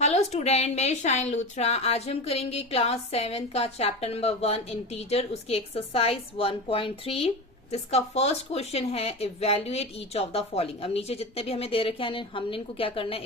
Hello student, मैं shine Luthra. आज हम करेंगे क्लास 7 का चैप्टर नंबर 1 इंटीजर, उसकी एक्सरसाइज 1.3 जिसका फर्स्ट क्वेश्चन है evaluate each of the following. अब नीचे जितने भी हमें दे रखे हैं हमने इनको क्या करना है,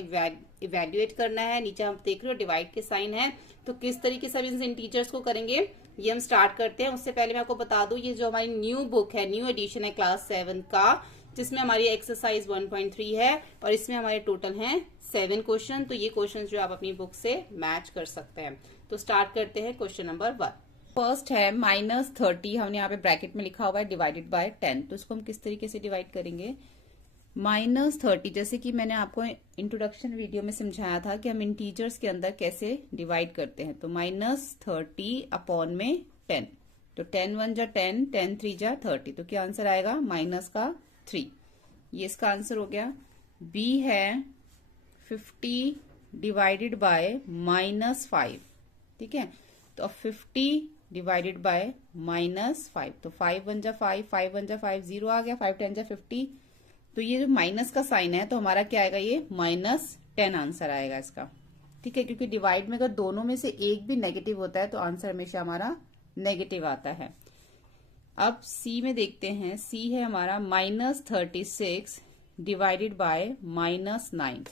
इवेल्युएट करना है। नीचे हम देख रहे हो डिवाइड के साइन है, तो किस तरीके से इन इंटीजर्स को करेंगे ये हम स्टार्ट करते हैं। उससे पहले मैं आपको बता दूं, ये जो हमारी न्यू बुक है, न्यू एडिशन है क्लास 7 का, जिसमें हमारी एक्सरसाइज 1.3 है और इसमें हमारे टोटल हैं 7 क्वेश्चन। तो ये क्वेश्चन जो आप अपनी बुक से मैच कर सकते हैं। तो स्टार्ट करते हैं क्वेश्चन नंबर 1। फर्स्ट है -30, हमने यहाँ पे ब्रैकेट में लिखा हुआ है डिवाइडेड बाय 10। तो इसको हम किस तरीके से डिवाइड करेंगे, -30, जैसे कि मैंने आपको इंट्रोडक्शन वीडियो में समझाया था कि हम इंटीजर्स के अंदर कैसे डिवाइड करते हैं। तो -30 अपॉन में 10, तो 10 1 जा 10, 10 3 जा 30। तो क्या आंसर आएगा, माइनस का 3। ये इसका आंसर हो गया। बी है 50 डिवाइडेड बाय -5, ठीक है। तो 50 डिवाइडेड बाय -5, तो 5 1 जा 5, 5 1 जा 5, 0 आ गया, 5 10 जा 50। तो ये जो माइनस का साइन है तो हमारा क्या आएगा, ये -10 आंसर आएगा इसका, ठीक है। क्योंकि डिवाइड में अगर दोनों में से एक भी नेगेटिव होता है तो आंसर हमेशा हमारा नेगेटिव आता है। अब सी में देखते हैं, सी है हमारा -36 डिवाइडेड बाय -9।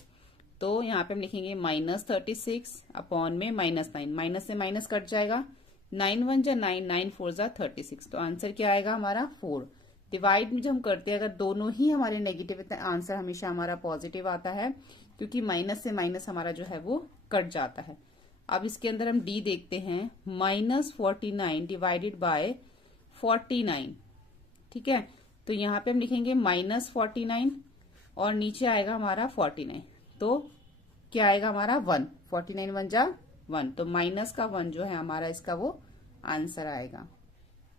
तो यहाँ पे हम लिखेंगे -36 अपॉन में -9, माइनस से माइनस कट जाएगा, 9 1 जा 9, 9 4 जा 36। तो आंसर क्या आएगा हमारा 4। डिवाइड में जब हम करते हैं अगर दोनों ही हमारे नेगेटिव है तो आंसर हमेशा हमारा पॉजिटिव आता है, क्योंकि माइनस से माइनस हमारा जो है वो कट जाता है। अब इसके अंदर हम डी देखते हैं, -49 डिवाइडेड बाय 49, ठीक है। तो यहाँ पे हम लिखेंगे -49 और नीचे आएगा हमारा 49। तो क्या आएगा हमारा 1, 49 1 जा 1, तो माइनस का 1 जो है हमारा इसका वो आंसर आएगा।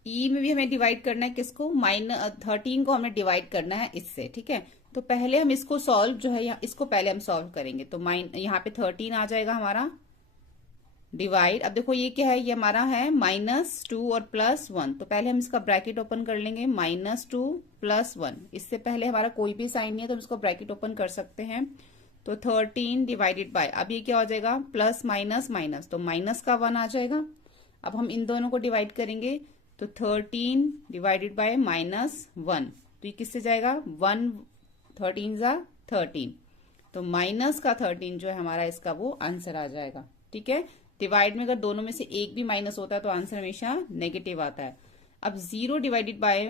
ई में भी हमें डिवाइड करना है किसको, -13 को हमें डिवाइड करना है इससे, ठीक है। तो पहले हम इसको सॉल्व जो है, इसको पहले हम सॉल्व करेंगे। तो यहाँ पे 13 आ जाएगा हमारा डिवाइड। अब देखो ये क्या है, ये हमारा है -2 और +1। तो पहले हम इसका ब्रैकेट ओपन कर लेंगे, -2 +1। इससे पहले हमारा कोई भी साइन नहीं है तो हम इसको ब्रैकेट ओपन कर सकते हैं। तो 13 डिवाइडेड बाय, अब ये क्या हो जाएगा, प्लस माइनस माइनस, तो माइनस का 1 आ जाएगा। अब हम इन दोनों को डिवाइड करेंगे, तो 13 डिवाइडेड बाय -1, तो ये किससे जाएगा, 1 13 जा 13, तो माइनस का 13 जो है हमारा इसका वो आंसर आ जाएगा, ठीक है। डिवाइड में अगर दोनों में से एक भी माइनस होता है तो आंसर हमेशा नेगेटिव आता है। अब 0 डिवाइडेड बाय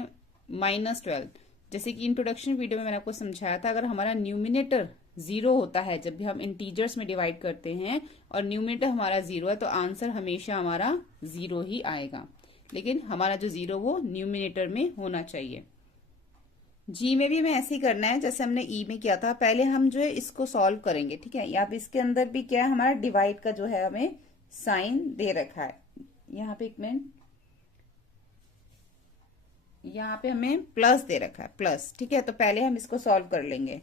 -12, जैसे कि इंट्रोडक्शन वीडियो में मैंने आपको समझाया था, अगर हमारा न्यूमिनेटर 0 होता है जब भी हम इंटीजर्स में डिवाइड करते हैं और न्यूमिनेटर हमारा 0 है तो आंसर हमेशा हमारा 0 ही आएगा। लेकिन हमारा जो 0 वो न्यूमिनेटर में होना चाहिए। जी में भी हमें ऐसे ही करना है जैसे हमने ई में किया था। पहले हम जो है इसको सॉल्व करेंगे, ठीक है। यहाँ पे इसके अंदर भी क्या है, हमारा डिवाइड का जो है हमें साइन दे रखा है। यहाँ पे एक मिनट, यहाँ पे हमें प्लस दे रखा है, प्लस, ठीक है। तो पहले हम इसको सॉल्व कर लेंगे।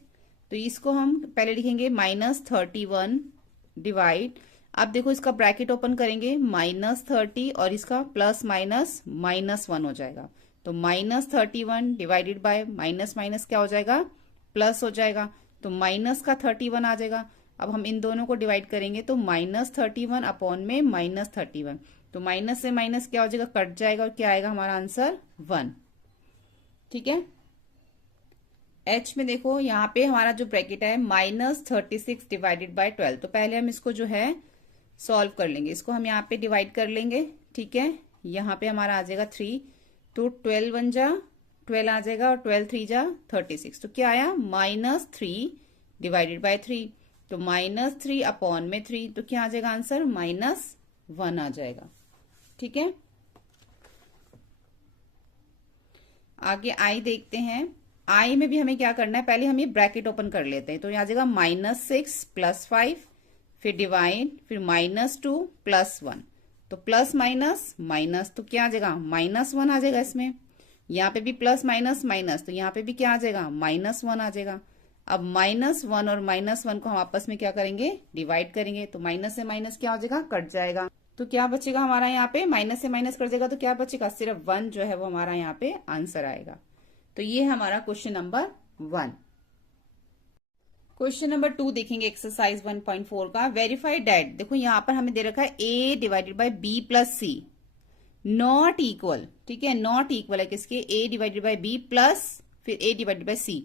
तो इसको हम पहले लिखेंगे -31 डिवाइड। अब देखो इसका ब्रैकेट ओपन करेंगे, -30 और इसका प्लस माइनस -1 हो जाएगा। तो -31 डिवाइडेड बाय माइनस माइनस क्या हो जाएगा, प्लस हो जाएगा। तो माइनस का 31 आ जाएगा। अब हम इन दोनों को डिवाइड करेंगे तो -31 अपॉन में -31, तो माइनस से माइनस क्या हो जाएगा, कट जाएगा और क्या आएगा हमारा आंसर 1, ठीक है। एच में देखो यहाँ पे हमारा जो ब्रैकेट है -36 डिवाइडेड बाय 12। तो पहले हम इसको जो है सॉल्व कर लेंगे। इसको हम यहाँ पे डिवाइड कर लेंगे, ठीक है। यहाँ पे हमारा आ जाएगा 3, तो 12 1 जा 12 आ जाएगा और 12 3 जा 36। तो क्या आया, -3 डिवाइडेड बाय 3, तो -3 अपॉन में 3, तो क्या आ जाएगा आंसर, -1 आ जाएगा, ठीक है। आगे आई देखते हैं। आई में भी हमें क्या करना है, पहले हम ये ब्रैकेट ओपन कर लेते हैं। तो यहाँ आ जाएगा -6 +5, फिर डिवाइड, फिर -2 +1, तो प्लस माइनस माइनस, तो क्या आ जाएगा, -1 आ जाएगा इसमें। यहाँ पे भी प्लस माइनस माइनस, तो यहाँ पे भी क्या आ जाएगा, -1 आ जाएगा। अब -1 और -1 को हम आपस में क्या करेंगे, डिवाइड करेंगे। तो माइनस से माइनस क्या हो जाएगा, कट जाएगा। तो क्या बचेगा हमारा यहाँ पे, माइनस से माइनस कट जाएगा तो क्या बचेगा, सिर्फ 1 जो है वो हमारा यहाँ पे आंसर आएगा। तो ये हमारा क्वेश्चन नंबर 1। क्वेश्चन नंबर 2 देखेंगे एक्सरसाइज 1.4 का। वेरीफाई डैट, देखो यहाँ पर हमें दे रखा है a divided by b plus c not equal, ठीक है, नॉट इक्वल है किसके, a divided by b plus फिर a डिवाइडेड बाय c।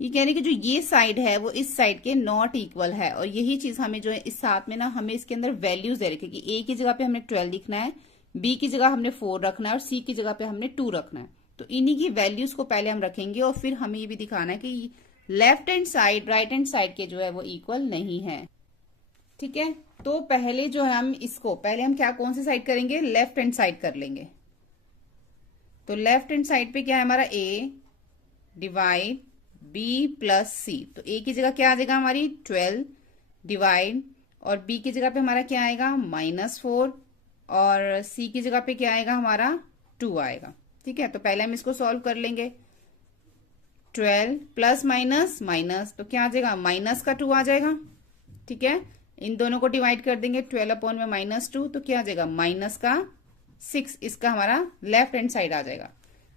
ये कह रहे कि जो ये साइड है वो इस साइड के नॉट इक्वल है, और यही चीज हमें जो है इस साथ में ना हमें इसके अंदर वैल्यूज दे रखे कि a की जगह पे हमने 12 लिखना है, b की जगह हमने 4 रखना है और c की जगह पे हमने 2 रखना है। तो इन्हीं की वैल्यूज को पहले हम रखेंगे और फिर हमें ये भी दिखाना है कि left hand side right hand side के जो है वो इक्वल नहीं है, ठीक है। तो पहले जो है हम इसको पहले हम क्या कौन सी साइड करेंगे, लेफ्ट हैंड साइड कर लेंगे। तो लेफ्ट हैंड साइड पे क्या है हमारा a divide b plus c, तो a की जगह क्या आ जाएगा हमारी 12 डिवाइड, और b की जगह पे हमारा क्या आएगा -4, और c की जगह पे क्या आएगा हमारा 2 आएगा, ठीक है। तो पहले हम इसको सॉल्व कर लेंगे। 12 प्लस माइनस माइनस, तो क्या आ जाएगा माइनस का 2 आ जाएगा, ठीक है। इन दोनों को डिवाइड कर देंगे 12 अपॉन में -2, तो क्या आ जाएगा माइनस का 6, इसका हमारा लेफ्ट हैंड साइड आ जाएगा।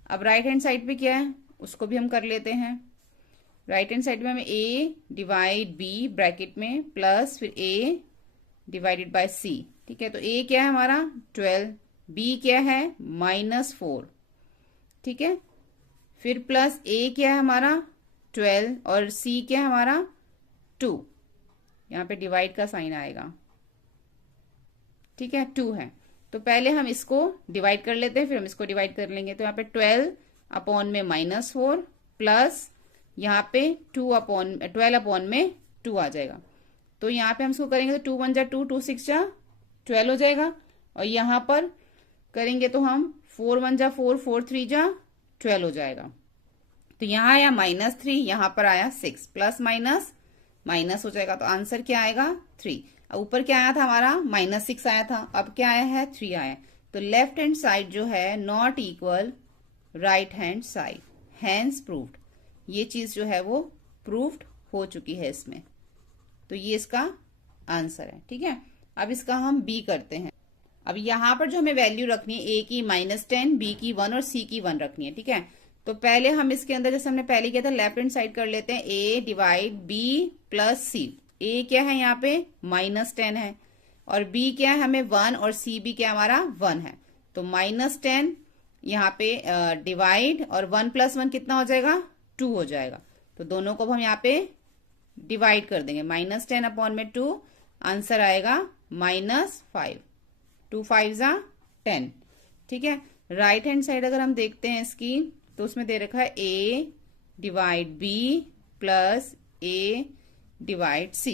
अब राइट हैंड साइड पे क्या है उसको भी हम कर लेते हैं। राइट हैंड साइड में हमें a डिवाइड b ब्रैकेट में प्लस फिर a डिवाइडेड बाय c, ठीक है। तो a क्या है हमारा 12, b क्या है -4, ठीक है, फिर प्लस a क्या है हमारा 12 और c क्या है हमारा 2, यहाँ पे डिवाइड का साइन आएगा, ठीक है, 2 है। तो पहले हम इसको डिवाइड कर लेते हैं फिर हम इसको डिवाइड कर लेंगे। तो यहाँ पे 12 अपॉन में -4 प्लस यहाँ पे 12 अपॉन में 2 आ जाएगा। तो यहाँ पे हम इसको करेंगे तो 2 1 जा 2, 2 6 जा 12 हो जाएगा, और यहाँ पर करेंगे तो हम 4 1 जा 4, 4 3 जा 12 हो जाएगा। तो यहाँ आया -3, यहाँ पर आया 6, प्लस माइनस माइनस हो जाएगा, तो आंसर क्या आएगा 3। अब ऊपर क्या आया था हमारा -6 आया था, अब क्या आया है 3 आया। तो लेफ्ट हैंड साइड जो है not equal right hand side, hence proved, ये चीज जो है वो प्रूव्ड हो चुकी है इसमें। तो ये इसका आंसर है, ठीक है। अब इसका हम b करते हैं। अब यहाँ पर जो हमें वैल्यू रखनी है a की -10, b की 1 और c की 1 रखनी है, ठीक है। तो पहले हम इसके अंदर जैसे हमने पहले किया था लेफ्ट हैंड साइड कर लेते हैं, a divide b plus c। a क्या है यहाँ पे -10 है, और b क्या है हमें 1 और c भी क्या हमारा 1 है। तो -10 यहाँ पे डिवाइड, और 1 प्लस 1 कितना हो जाएगा 2 हो जाएगा। तो दोनों को हम यहाँ पे डिवाइड कर देंगे, -10 अपॉन में 2, आंसर आएगा -5, 2 5 जा 10, ठीक है। राइट हैंड साइड अगर हम देखते हैं इसकी तो उसमें दे रखा है a divide b plus a divide c।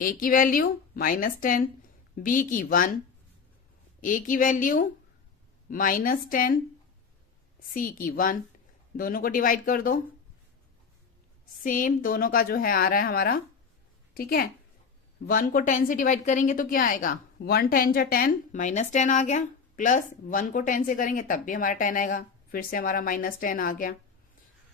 a की वैल्यू -10, b की 1, a की वैल्यू -10, c की 1, दोनों को डिवाइड कर दो, सेम दोनों का जो है आ रहा है हमारा, ठीक है। 1 को 10 से डिवाइड करेंगे तो क्या आएगा 1 10 जा 10, -10 आ गया, प्लस 1 को 10 से करेंगे तब भी हमारा 10 आएगा, फिर से हमारा -10 आ गया,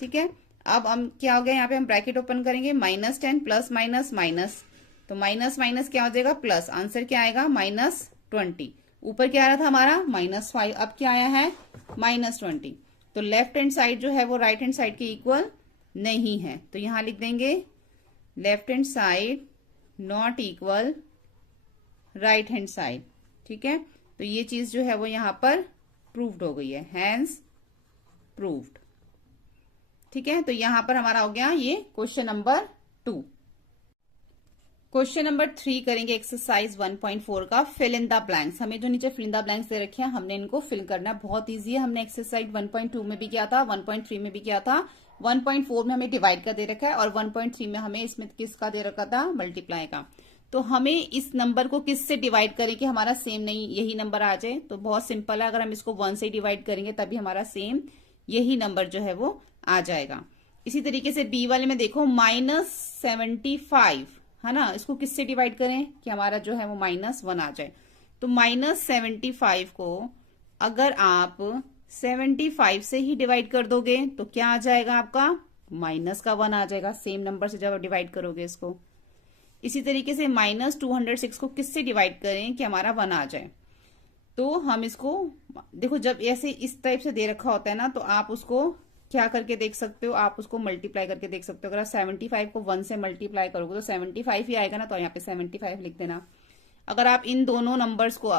ठीक है। अब हम क्या हो गया यहाँ पे हम ब्रैकेट ओपन करेंगे, -10 प्लस माइनस माइनस, तो माइनस माइनस क्या हो जाएगा प्लस, आंसर क्या आएगा -20। ऊपर क्या आ रहा था हमारा -5, अब क्या आया है -20। तो लेफ्ट हैंड साइड जो है वो राइट हैंड साइड के इक्वल नहीं है, तो यहां लिख देंगे left hand side not equal right hand side, ठीक है। तो ये चीज जो है वो यहां पर प्रूव्ड हो गई है, हैंस प्रूव्ड, ठीक है। तो यहां पर हमारा हो गया ये क्वेश्चन नंबर 2। क्वेश्चन नंबर 3 करेंगे एक्सरसाइज 1.4 का, फिल इन द ब्लैंक्स। हमें जो नीचे फिल इन द ब्लैंक्स दे रखे हैं हमने इनको फिल करना है, बहुत इजी है। हमने एक्सरसाइज 1.2 में भी किया था, 1.3 में भी किया था, 1.4 में हमें डिवाइड का दे रखा है, और 1.3 में हमें इसमें किसका दे रखा था मल्टीप्लाई का। तो हमें इस नंबर को किससे डिवाइड करें कि हमारा सेम नहीं यही नंबर आ जाए, तो बहुत सिंपल है, अगर हम इसको 1 से डिवाइड करेंगे तभी हमारा सेम यही नंबर जो है वो आ जाएगा। इसी तरीके से बी वाले में देखो -75 है ना, इसको किससे डिवाइड करें कि हमारा जो है वो -1 आ जाए। तो -75 को अगर आप 75 से ही डिवाइड कर दोगे तो क्या आ जाएगा आपका -1 आ जाएगा, सेम नंबर से जब आप डिवाइड करोगे इसको। इसी तरीके से -206 को किससे डिवाइड करें कि हमारा 1 आ जाए। तो हम इसको देखो जब ऐसे इस टाइप से दे रखा होता है ना, तो आप उसको क्या करके देख सकते हो, आप उसको मल्टीप्लाई करके देख सकते हो। अगर आप 75 को 1 से मल्टीप्लाई करोगे तो 75 ही आएगा ना, तो यहाँ पे 75 लिख देना। अगर आप इन दोनों नंबर्स को,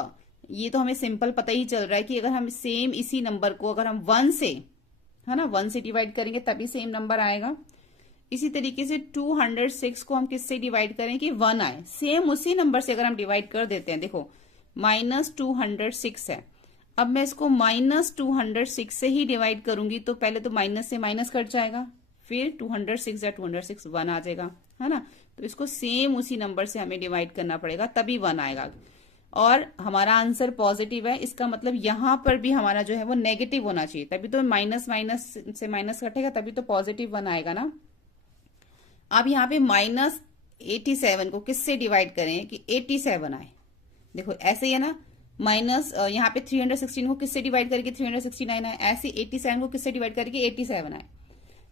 ये तो हमें सिंपल पता ही चल रहा है कि अगर हम सेम इसी नंबर को अगर हम 1 से, है ना, 1 से डिवाइड करेंगे तभी सेम नंबर आएगा। इसी तरीके से 206 को हम किससे डिवाइड करें कि 1 आए, सेम उसी नंबर से अगर हम डिवाइड कर देते हैं। देखो -206 है, अब मैं इसको -206 से ही डिवाइड करूंगी तो पहले तो माइनस से माइनस कट जाएगा, फिर 206 या 206 1 आ जाएगा, है ना। तो इसको सेम उसी नंबर से हमें डिवाइड करना पड़ेगा तभी 1 आएगा। और हमारा आंसर पॉजिटिव है, इसका मतलब यहां पर भी हमारा जो है वो नेगेटिव होना चाहिए, तभी तो माइनस माइनस से माइनस कटेगा, तभी तो पॉजिटिव 1 आएगा ना। अब यहाँ पे -87 को किससे डिवाइड करें कि 87 आए। देखो ऐसे ही है ना, माइनस यहाँ पे 316 को किससे डिवाइड करके 369 आए, ऐसे 87 को किससे डिवाइड करके 87 आए।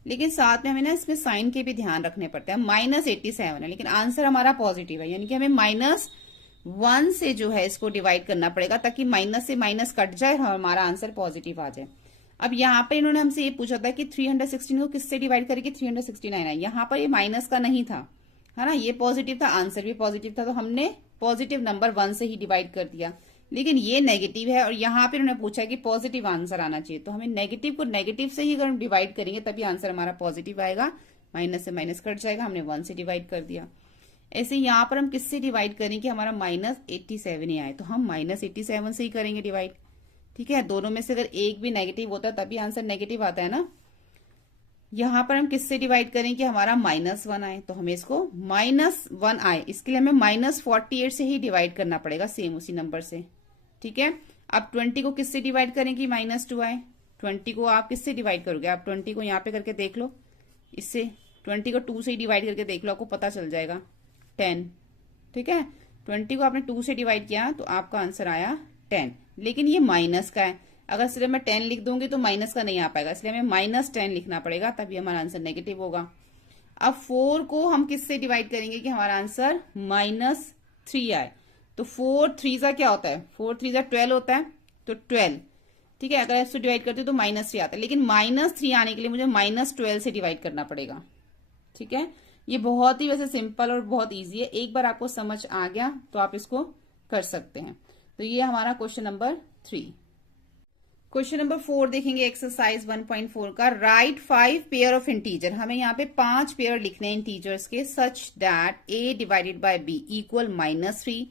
लेकिन साथ में हमें ना इसमें साइन के भी ध्यान रखने पड़ते हैं। -87 है लेकिन आंसर हमारा पॉजिटिव है, यानी कि हमें -1 से जो है इसको डिवाइड करना पड़ेगा ताकि माइनस से माइनस कट जाए और हमारा आंसर पॉजिटिव आ जाए। अब यहाँ पे इन्होंने हमसे ये पूछा था कि 316 को किससे डिवाइड करके 369 है, यहाँ पर ये माइनस का नहीं था, है ना, ये पॉजिटिव था, आंसर भी पॉजिटिव था, तो हमने पॉजिटिव नंबर 1 से ही डिवाइड कर दिया। लेकिन ये नेगेटिव है और यहाँ पे उन्होंने पूछा कि पॉजिटिव आंसर आना चाहिए, तो हमें नेगेटिव को नेगेटिव से ही अगर हम डिवाइड करेंगे तभी आंसर हमारा पॉजिटिव आएगा, माइनस से माइनस कट जाएगा, हमने 1 से डिवाइड कर दिया। ऐसे यहाँ पर हम किससे डिवाइड करें कि हमारा -87 ही आए, तो हम -87 से ही करेंगे डिवाइड। ठीक है, दोनों में से अगर एक भी नेगेटिव होता है तभी आंसर नेगेटिव आता है ना। यहां पर हम किससे डिवाइड करें कि हमारा -1 आए, तो हमें इसको -1 आए, इसके लिए हमें -48 से ही डिवाइड करना पड़ेगा, सेम उसी नंबर से। ठीक है, अब 20 को किससे डिवाइड करें कि -2 आए। 20 को आप किससे डिवाइड करोगे, आप 20 को यहाँ पे करके देख लो, इससे 20 को 2 से ही डिवाइड करके देख लो, आपको पता चल जाएगा 10। ठीक है, 20 को आपने 2 से डिवाइड किया तो आपका आंसर आया 10, लेकिन ये माइनस का है, अगर सिर्फ मैं 10 लिख दूंगी तो माइनस का नहीं आ पाएगा, इसलिए हमें -10 लिखना पड़ेगा तभी हमारा आंसर नेगेटिव होगा। अब 4 को हम किससे डिवाइड करेंगे कि हमारा आंसर -3 आए, तो 4 3 क्या होता है, 4 3 12 होता है, तो 12। ठीक है, अगर इससे डिवाइड करते हो तो -3 आता है, लेकिन -3 आने के लिए मुझे -12 से डिवाइड करना पड़ेगा। ठीक है, ये बहुत ही वैसे सिंपल और बहुत ईजी है, एक बार आपको समझ आ गया तो आप इसको कर सकते हैं। तो ये हमारा क्वेश्चन नंबर 3। क्वेश्चन नंबर 4 देखेंगे एक्सरसाइज 1.4 का। राइट 5 पेयर ऑफ इंटीजर, हमें यहाँ पे 5 पेयर लिखने हैं इंटीजर्स के, such that a divided by b equal -3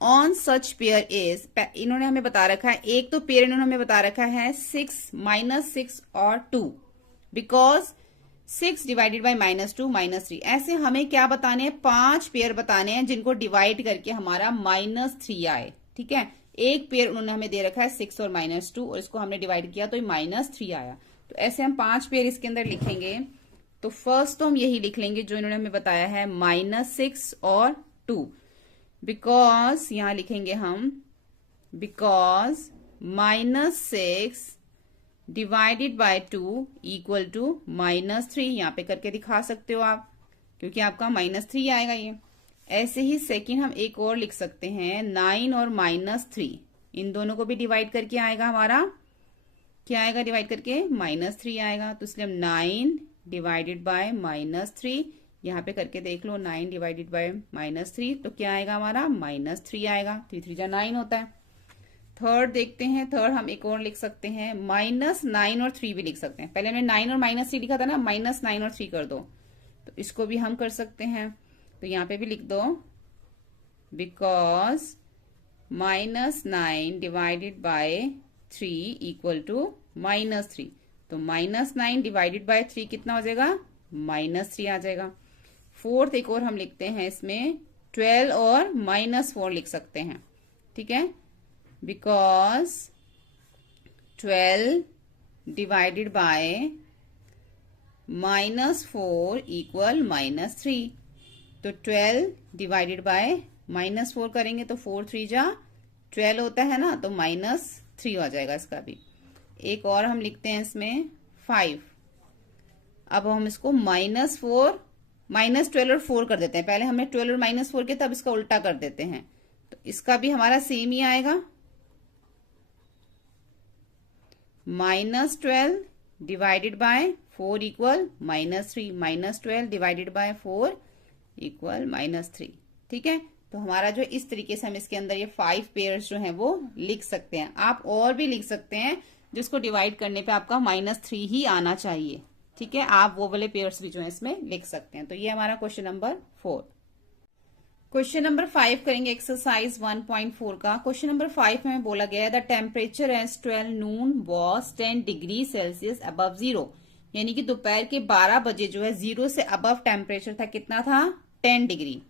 on such pair is, इन्होंने हमें बता रखा है, एक तो पेयर इन्होंने हमें बता रखा है 6 -6 और 2, बिकॉज 6 डिवाइडेड बाय -2 -3। ऐसे हमें क्या बताने हैं, 5 पेयर बताने हैं जिनको डिवाइड करके हमारा -3 आए। ठीक है, एक पेयर उन्होंने हमें दे रखा है 6 और -2 और इसको हमने डिवाइड किया तो ये -3 आया। तो ऐसे हम 5 पेयर इसके अंदर लिखेंगे। तो फर्स्ट तो हम यही लिख लेंगे जो इन्होंने हमें बताया है, -6 और 2, बिकॉज यहां लिखेंगे हम because -6 divided by 2 equal to -3, यहां पे करके दिखा सकते हो आप, क्योंकि आपका -3 आएगा ये। ऐसे ही सेकंड हम एक और लिख सकते हैं, 9 और -3, इन दोनों को भी डिवाइड करके आएगा हमारा, क्या आएगा डिवाइड करके, -3 आएगा। तो इसलिए हम 9 डिवाइडेड बाय -3 यहाँ पे करके देख लो, 9 डिवाइडेड बाय -3 तो क्या आएगा हमारा, -3 आएगा, 3 3 9 होता है। थर्ड देखते हैं, थर्ड हम एक और लिख सकते हैं, -9 और 3 भी लिख सकते हैं। पहले हमने 9 और -3 लिखा था ना, -9 और 3 कर दो, तो इसको भी हम कर सकते हैं। तो यहाँ पे भी लिख दो because -9 divided by 3 equal to -3, तो -9 डिवाइडेड बाय 3 कितना हो जाएगा, -3 आ जाएगा। फोर्थ एक और हम लिखते हैं इसमें, 12 और -4 लिख सकते हैं। ठीक है, बिकॉज 12 डिवाइडेड बाय -4 इक्वल -3, तो 12 डिवाइडेड बाय -4 करेंगे तो 4 3 जा 12 होता है ना, तो -3 हो जाएगा इसका भी। एक और हम लिखते हैं इसमें 5, अब हम इसको -4 -12 और 4 कर देते हैं, पहले हमने 12 और -4 किया तब इसका उल्टा कर देते हैं, तो इसका भी हमारा सेम ही आएगा, -12 divided by 4 equal -3, -12 divided by 4 equal -3। ठीक है, तो हमारा जो इस तरीके से हम इसके अंदर ये 5 पेयर्स जो हैं वो लिख सकते हैं। आप और भी लिख सकते हैं जिसको डिवाइड करने पे आपका -3 ही आना चाहिए। ठीक है, आप वो वाले पेयर्स भी जो है इसमें लिख सकते हैं। तो ये हमारा क्वेश्चन नंबर 4। क्वेश्चन नंबर 5 करेंगे एक्सरसाइज 1.4 का। क्वेश्चन नंबर 5 में बोला गया है the temperature as 12 noon was 10 degree Celsius above 0, यानी कि दोपहर के 12 बजे जो है 0 से अबव टेम्परेचर था, कितना था 10 degree.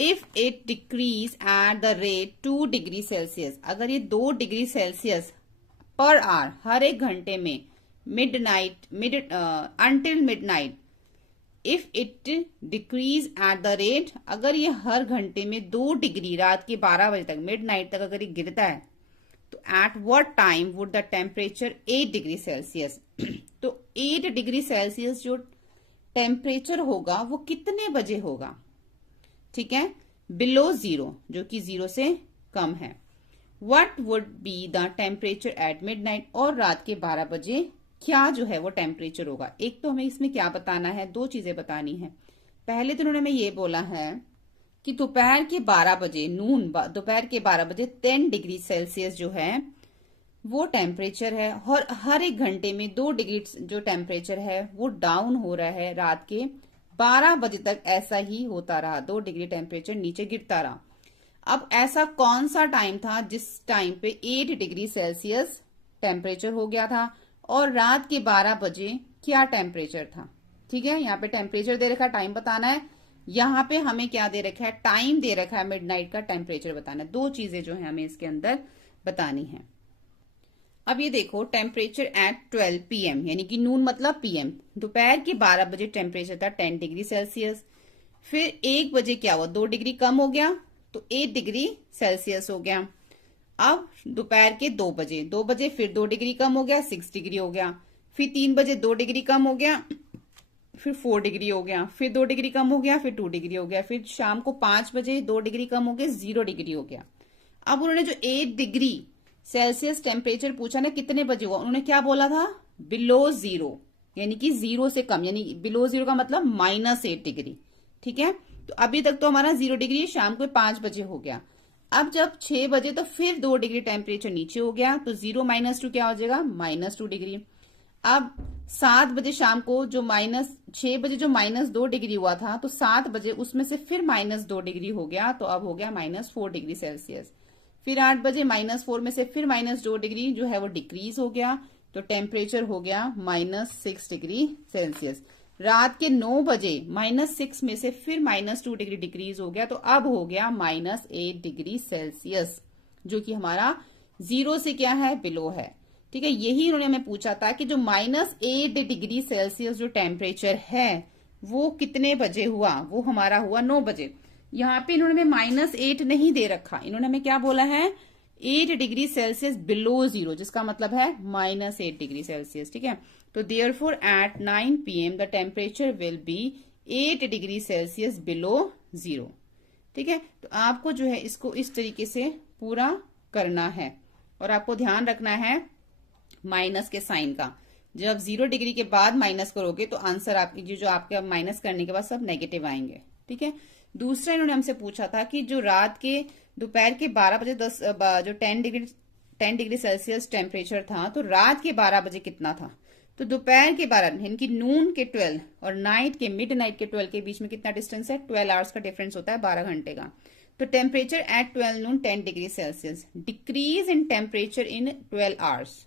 If it decrease at the rate 2 degree Celsius, अगर ये 2 डिग्री सेल्सियस पर आवर हर एक घंटे में until midnight, if it decrease at the rate, अगर ये हर घंटे में 2 डिग्री रात के 12 बजे तक मिडनाइट तक अगर ये गिरता है, तो at what time would the temperature 8 degree Celsius, तो 8 डिग्री सेल्सियस जो टेम्परेचर होगा वो कितने बजे होगा। ठीक है, बिलो 0, जो कि 0 से कम है। What would be the temperature at midnight, और रात के 12 बजे क्या जो है वो टेम्परेचर होगा। एक तो हमें इसमें क्या बताना है, 2 चीजें बतानी है। पहले तो उन्होंने हमें ये बोला है कि दोपहर के 12 बजे दोपहर के 12 बजे 10 डिग्री सेल्सियस जो है वो टेम्परेचर है, और हर एक घंटे में 2 डिग्री जो टेम्परेचर है वो डाउन हो रहा है। रात के 12 बजे तक ऐसा ही होता रहा, 2 डिग्री टेम्परेचर नीचे गिरता रहा। अब ऐसा कौन सा टाइम था जिस टाइम पे 8 डिग्री सेल्सियस टेम्परेचर हो गया था, और रात के 12 बजे क्या टेम्परेचर था। ठीक है, यहाँ पे टेम्परेचर दे रखा है, टाइम बताना है। यहाँ पे हमें क्या दे रखा है, टाइम दे रखा है, मिडनाइट का टेम्परेचर बताना है। 2 चीजें जो है हमें इसके अंदर बतानी है। अब ये देखो, टेम्परेचर एट 12 PM, यानी कि नून मतलब PM, दोपहर के 12 बजे टेम्परेचर था 10 डिग्री सेल्सियस। फिर 1 बजे क्या हुआ, 2 डिग्री कम हो गया तो 8 डिग्री सेल्सियस हो गया। अब दोपहर के 2 बजे फिर 2 डिग्री कम हो गया, 6 डिग्री हो गया। फिर 3 बजे 2 डिग्री कम हो गया, फिर 4 डिग्री हो गया। फिर 2 डिग्री कम हो गया, फिर 2 डिग्री हो गया। फिर शाम को 5 बजे 2 डिग्री कम हो गया, 0 डिग्री हो गया। अब उन्होंने जो 8 डिग्री सेल्सियस टेम्परेचर पूछा ना कितने बजे हुआ, उन्होंने क्या बोला था, बिलो 0, यानी कि 0 से कम, यानी बिलो 0 का मतलब -8 डिग्री। ठीक है, तो अभी तक तो हमारा 0 डिग्री शाम को 5 बजे हो गया। अब जब 6 बजे तो फिर 2 डिग्री टेम्परेचर नीचे हो गया, तो 0 - 2 क्या हो जाएगा, -2 डिग्री। अब 7 बजे शाम को जो 6 बजे जो -2 डिग्री हुआ था, तो 7 बजे उसमें से फिर -2 डिग्री हो गया, तो अब हो गया -4 डिग्री सेल्सियस। फिर 8 बजे -4 में से फिर -2 डिग्री जो है वो डिक्रीज हो गया, तो टेम्परेचर हो गया -6 डिग्री सेल्सियस। रात के 9 बजे -6 में से फिर -2 डिग्री डिक्रीज हो गया, तो अब हो गया -8 डिग्री सेल्सियस, जो कि हमारा 0 से क्या है, बिलो है। ठीक है, यही उन्होंने हमें पूछा था कि जो -8 डिग्री सेल्सियस जो टेम्परेचर है वो कितने बजे हुआ, वो हमारा हुआ 9 बजे। यहाँ पे इन्होंने -8 नहीं दे रखा, इन्होंने हमें क्या बोला है, 8 डिग्री सेल्सियस बिलो 0, जिसका मतलब है -8 डिग्री सेल्सियस। ठीक है, तो therefore at 9 PM the temperature will be 8 degree Celsius below 0। ठीक है, तो आपको जो है इसको इस तरीके से पूरा करना है, और आपको ध्यान रखना है माइनस के साइन का। जब 0 डिग्री के बाद माइनस करोगे तो आंसर आपकी जो आपके माइनस करने के बाद सब नेगेटिव आएंगे। ठीक है, दूसरा इन्होंने हमसे पूछा था कि जो रात के दोपहर के 12 बजे जो 10 डिग्री सेल्सियस टेम्परेचर था, तो रात के 12 बजे कितना था। तो दोपहर के 12 यानी कि नून के 12 और नाइट के मिडनाइट के 12 के बीच में कितना डिस्टेंस है, 12 आवर्स का डिफरेंस होता है, 12 घंटे का। तो temperature at 12 Noon 10 degree Celsius, decrease in temperature in 12 hours.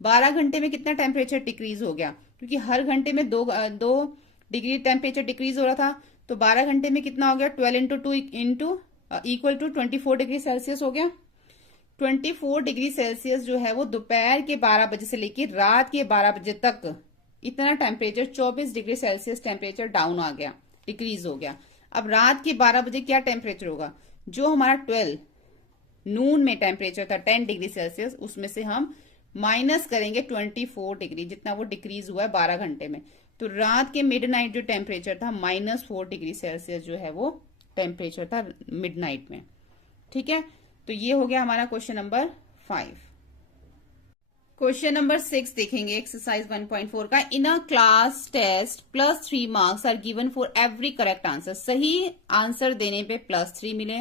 12 घंटे में कितना टेम्परेचर डिक्रीज हो गया, क्योंकि हर घंटे में 2 डिग्री टेम्परेचर डिक्रीज हो रहा था, तो 12 घंटे में कितना हो गया, 12 × 2 इक्वल टू 24 डिग्री सेल्सियस हो गया। 24 डिग्री सेल्सियस जो है वो दोपहर के 12 बजे से लेकर रात के 12 बजे तक इतना temperature 24 degree Celsius temperature down आ गया, डिक्रीज हो गया। अब रात के 12 बजे क्या टेम्परेचर होगा, जो हमारा 12 नून में टेम्परेचर था 10 डिग्री सेल्सियस, उसमें से हम माइनस करेंगे 24 डिग्री, जितना वो डिक्रीज हुआ है 12 घंटे में। तो रात के मिडनाइट जो टेम्परेचर था -4 डिग्री सेल्सियस जो है वो टेम्परेचर था मिडनाइट में। ठीक है, तो ये हो गया हमारा क्वेश्चन नंबर 5। क्वेश्चन नंबर 6 देखेंगे एक्सरसाइज 1.4 का। In a class test +3 marks are given for every correct answer. सही आंसर देने पे +3 मिले,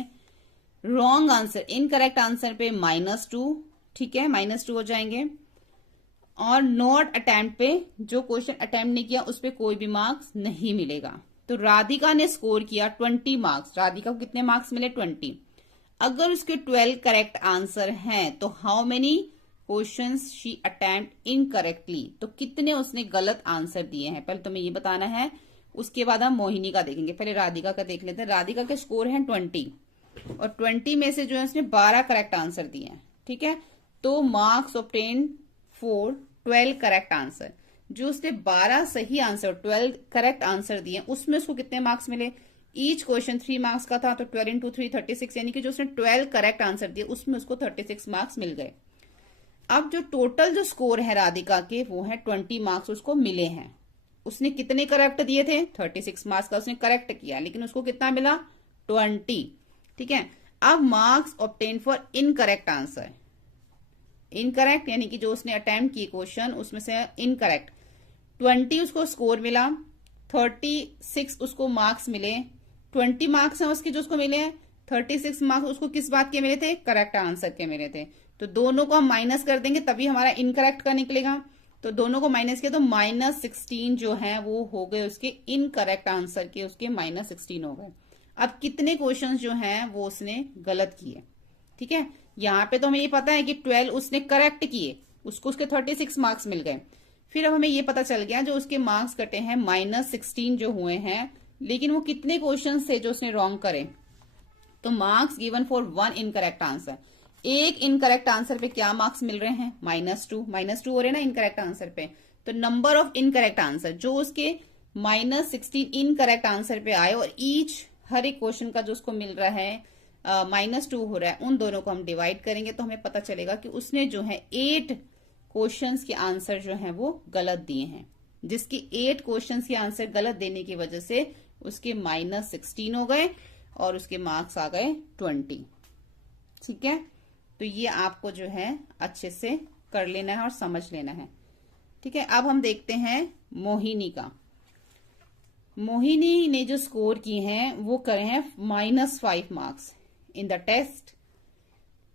रॉन्ग आंसर इनकरेक्ट आंसर पे -2, ठीक है, -2 हो जाएंगे। और नॉट अटेम्प्ट पे, जो क्वेश्चन अटेम्प्ट नहीं किया उस पे कोई भी मार्क्स नहीं मिलेगा। तो राधिका ने स्कोर किया 20 मार्क्स। राधिका को कितने मार्क्स मिले? 20। अगर उसके 12 करेक्ट आंसर हैं तो how many questions she attempt incorrectly, तो कितने उसने गलत आंसर दिए हैं, पहले तुम्हें ये बताना है। उसके बाद हम मोहिनी का देखेंगे। पहले राधिका का देख लेते हैं। राधिका के स्कोर हैं 20 और 20 में से जो है उसने 12 करेक्ट आंसर दिए हैं, ठीक है। तो marks obtain for 12 correct answer. जो उसने 12 सही आंसर 12 करेक्ट आंसर दिए उसमें उसको कितने मार्क्स मिले? ईच क्वेश्चन 3 मार्क्स का था, तो 12 इंटू 3 36, यानी कि जो उसने 12 करेक्ट आंसर दिए उसमें उसको 36 मार्क्स मिल गए। अब जो टोटल जो स्कोर है राधिका के वो है 20 मार्क्स उसको मिले हैं। उसने कितने करेक्ट दिए थे? 36 मार्क्स का उसने करेक्ट किया, लेकिन उसको कितना मिला? 20, ठीक है। अब marks obtain for incorrect answer. Incorrect यानी कि जो उसने अटेम्प्ट की क्वेश्चन उसमें से इनकरेक्ट, 20 उसको स्कोर मिला, 36 उसको मार्क्स मिले। 20 मार्क्स हैं उसके जो उसको मिले हैं, 36 मार्क्स उसको किस बात के मिले थे? करेक्ट आंसर के मिले थे। तो दोनों को हम माइनस कर देंगे तभी हमारा इनकरेक्ट का निकलेगा। तो दोनों को माइनस किया तो -16 जो है वो हो गए उसके इनकरेक्ट आंसर के, उसके -16 हो गए। अब कितने क्वेश्चंस जो हैं वो उसने गलत किए, ठीक है। यहाँ पे तो हमें ये पता है कि 12 उसने करेक्ट किए, उसको उसके 36 मार्क्स मिल गए। फिर अब हमें ये पता चल गया जो उसके मार्क्स कटे हैं -16 जो हुए हैं, लेकिन वो कितने क्वेश्चन थे जो उसने रॉन्ग करे। तो marks given for 1 incorrect answer. एक इनकरेक्ट आंसर पे क्या मार्क्स मिल रहे हैं? -2 हो रहे ना इनकरेक्ट आंसर पे। तो नंबर ऑफ इनकरेक्ट आंसर जो उसके -16 इनकरेक्ट आंसर पे आए और ईच हर एक क्वेश्चन का जो उसको मिल रहा है -2 हो रहा है, उन दोनों को हम डिवाइड करेंगे तो हमें पता चलेगा कि उसने जो है 8 क्वेश्चंस के आंसर जो है वो गलत दिए हैं, जिसकी 8 क्वेश्चंस के आंसर गलत देने की वजह से उसके -16 हो गए और उसके मार्क्स आ गए 20, ठीक है। तो ये आपको जो है अच्छे से कर लेना है और समझ लेना है, ठीक है। अब हम देखते हैं मोहिनी का। मोहिनी ने जो स्कोर किए हैं वो करे हैं -5 मार्क्स इन द टेस्ट,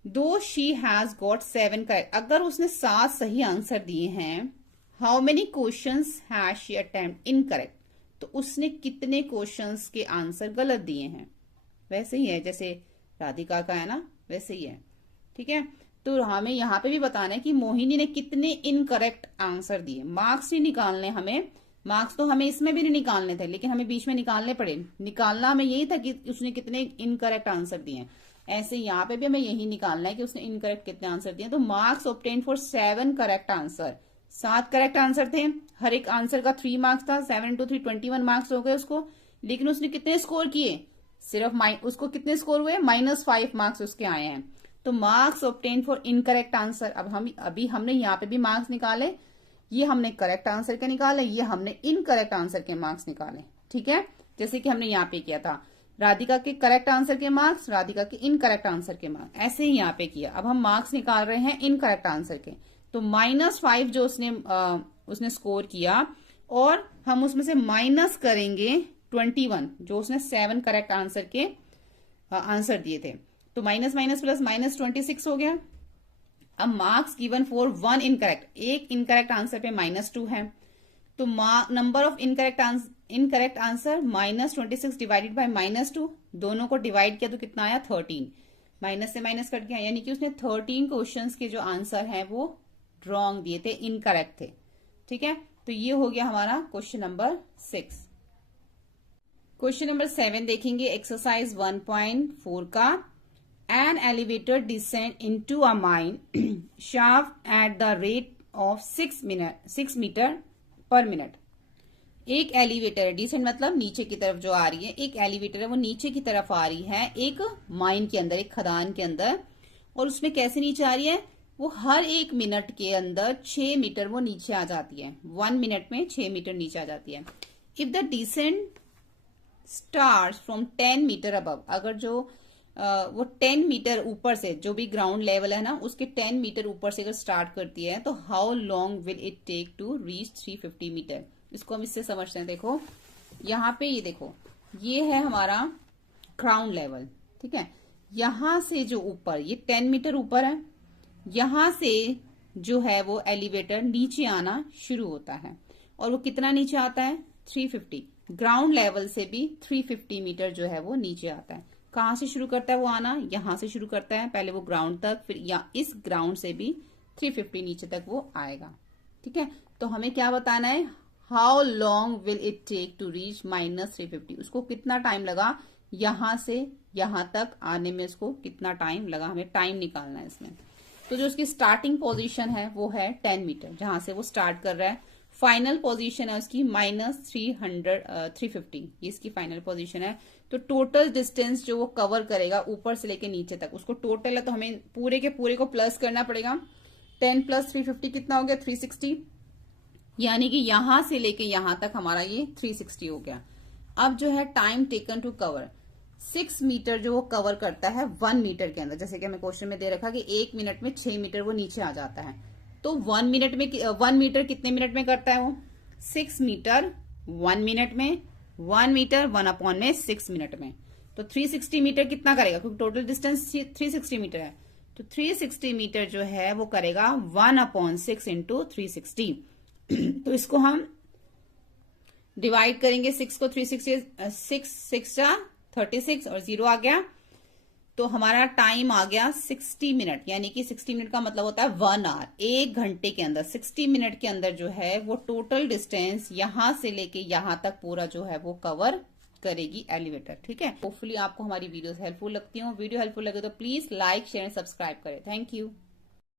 दो शी हैज गॉट 7 करेक्ट। अगर उसने 7 सही आंसर दिए हैं, how many questions has she attempt incorrect, तो उसने कितने क्वेश्चंस के आंसर गलत दिए हैं। वैसे ही है जैसे राधिका का है ना, वैसे ही है, ठीक है। तो हमें यहाँ पे भी बताना है कि मोहिनी ने कितने इनकरेक्ट आंसर दिए। मार्क्स नहीं निकालने हमें, मार्क्स तो हमें इसमें भी नहीं निकालने थे, लेकिन हमें बीच में निकालने पड़े। निकालना हमें यही था कि उसने कितने इनकरेक्ट आंसर दिए। ऐसे यहाँ पे भी हमें यही निकालना है कि उसने इनकरेक्ट कितने आंसर दिए। तो marks obtain for 7 correct answer, 7 correct answer थे, हर एक आंसर का 3 मार्क्स था, 7 इंटू 3 21 मार्क्स हो गए उसको। लेकिन उसने कितने स्कोर किए? सिर्फ उसको कितने स्कोर हुए? -5 मार्क्स उसके आए हैं। तो marks obtain for incorrect answer. अब हम अभी हमने यहाँ पे भी मार्क्स निकाले, ये हमने करेक्ट आंसर के निकाले, ये हमने इनकरेक्ट आंसर के मार्क्स निकाले, ठीक है। जैसे कि हमने यहाँ पे किया था, राधिका के करेक्ट आंसर के मार्क्स, राधिका के इनकरेक्ट आंसर के मार्क्स, ऐसे ही यहाँ पे किया। अब हम मार्क्स निकाल रहे हैं इनकरेक्ट आंसर के। तो -5 जो उसने स्कोर किया और हम उसमें से माइनस करेंगे 21 जो उसने 7 करेक्ट आंसर के आंसर दिए थे। तो माइनस माइनस प्लस -26 हो गया। अब मार्क्स गिवन फॉर 1 इनकरेक्ट, एक इनकरेक्ट आंसर पे -2 है। तो number of incorrect answer -26 divided by -2, दोनों को डिवाइड किया तो कितना आया? 13। माइनस से माइनस कट गया, यानी कि उसने 13 क्वेश्चंस के जो आंसर है वो रॉन्ग दिए थे, इनकरेक्ट थे, ठीक है। तो ये हो गया हमारा क्वेश्चन नंबर 6। क्वेश्चन नंबर 7 देखेंगे एक्सरसाइज 1.4 का। An elevator descend into a mine shaft at the rate of 6 meter per minute। एक एलिवेटर है, डिसेंड मतलब नीचे की तरफ जो आ रही है, एक एलिवेटर है वो नीचे की तरफ आ रही है एक माइन के अंदर, एक खदान के अंदर। और उसमें कैसे नीचे आ रही है? वो हर 1 मिनट के अंदर 6 मीटर वो नीचे आ जाती है, 1 मिनट में 6 मीटर नीचे आ जाती है। If the descend start from 10 metre above, अगर जो वो 10 मीटर ऊपर से, जो भी ग्राउंड लेवल है ना उसके 10 मीटर ऊपर से अगर स्टार्ट करती है तो how long will it take to reach 350 metre. इसको हम इससे समझते हैं। देखो यहाँ पे ये देखो, ये है हमारा ग्राउंड लेवल, ठीक है। यहां से जो ऊपर, ये 10 मीटर ऊपर है, यहां से जो है वो एलिवेटर नीचे आना शुरू होता है। और वो कितना नीचे आता है? 350। ग्राउंड लेवल से भी 350 मीटर जो है वो नीचे आता है। कहां से शुरू करता है वो आना? यहां से शुरू करता है, पहले वो ग्राउंड तक, फिर या इस ग्राउंड से भी 350 नीचे तक वो आएगा, ठीक है। तो हमें क्या बताना है? How long will it take to reach -350। उसको कितना टाइम लगा यहां से यहां तक आने में, उसको कितना टाइम लगा, हमें टाइम निकालना है इसमें। तो जो उसकी स्टार्टिंग पोजीशन है वो है 10 मीटर, जहां से वो स्टार्ट कर रहा है। फाइनल पोजीशन है उसकी -350, ये इसकी फाइनल पोजीशन है। तो टोटल डिस्टेंस जो वो कवर करेगा ऊपर से लेके नीचे तक, उसको टोटल है तो हमें पूरे के पूरे को प्लस करना पड़ेगा। 10 + 350 कितना हो गया? 360। यानी कि यहां से लेके यहां तक हमारा ये 360 हो गया। अब जो है time taken to cover, 6 metre जो वो कवर करता है 1 मीटर के अंदर। जैसे कि हमें क्वेश्चन में दे रखा कि 1 मिनट में 6 मीटर वो नीचे आ जाता है। तो 1 मिनट में 1 मीटर कितने मिनट में करता है वो? 6 मीटर 1 मिनट में, 1 मीटर 1/6 मिनट में। तो 360 मीटर कितना करेगा? क्योंकि टोटल डिस्टेंस 360 मीटर है, तो 360 मीटर जो है वो करेगा 1/6 इंटू 360। तो इसको हम डिवाइड करेंगे 6 को 360, 6 36 और 0 आ गया। तो हमारा टाइम आ गया 60 मिनट, यानी कि 60 मिनट का मतलब होता है 1 आवर। 1 घंटे के अंदर 60 मिनट के अंदर जो है वो टोटल डिस्टेंस यहां से लेके यहां तक पूरा जो है वो कवर करेगी एलिवेटर, ठीक है। होपफुली आपको हमारी वीडियोस हेल्पफुल लगती हो। वीडियो हेल्पफुल लगे तो प्लीज लाइक, शेयर, सब्सक्राइब करें। Thank you.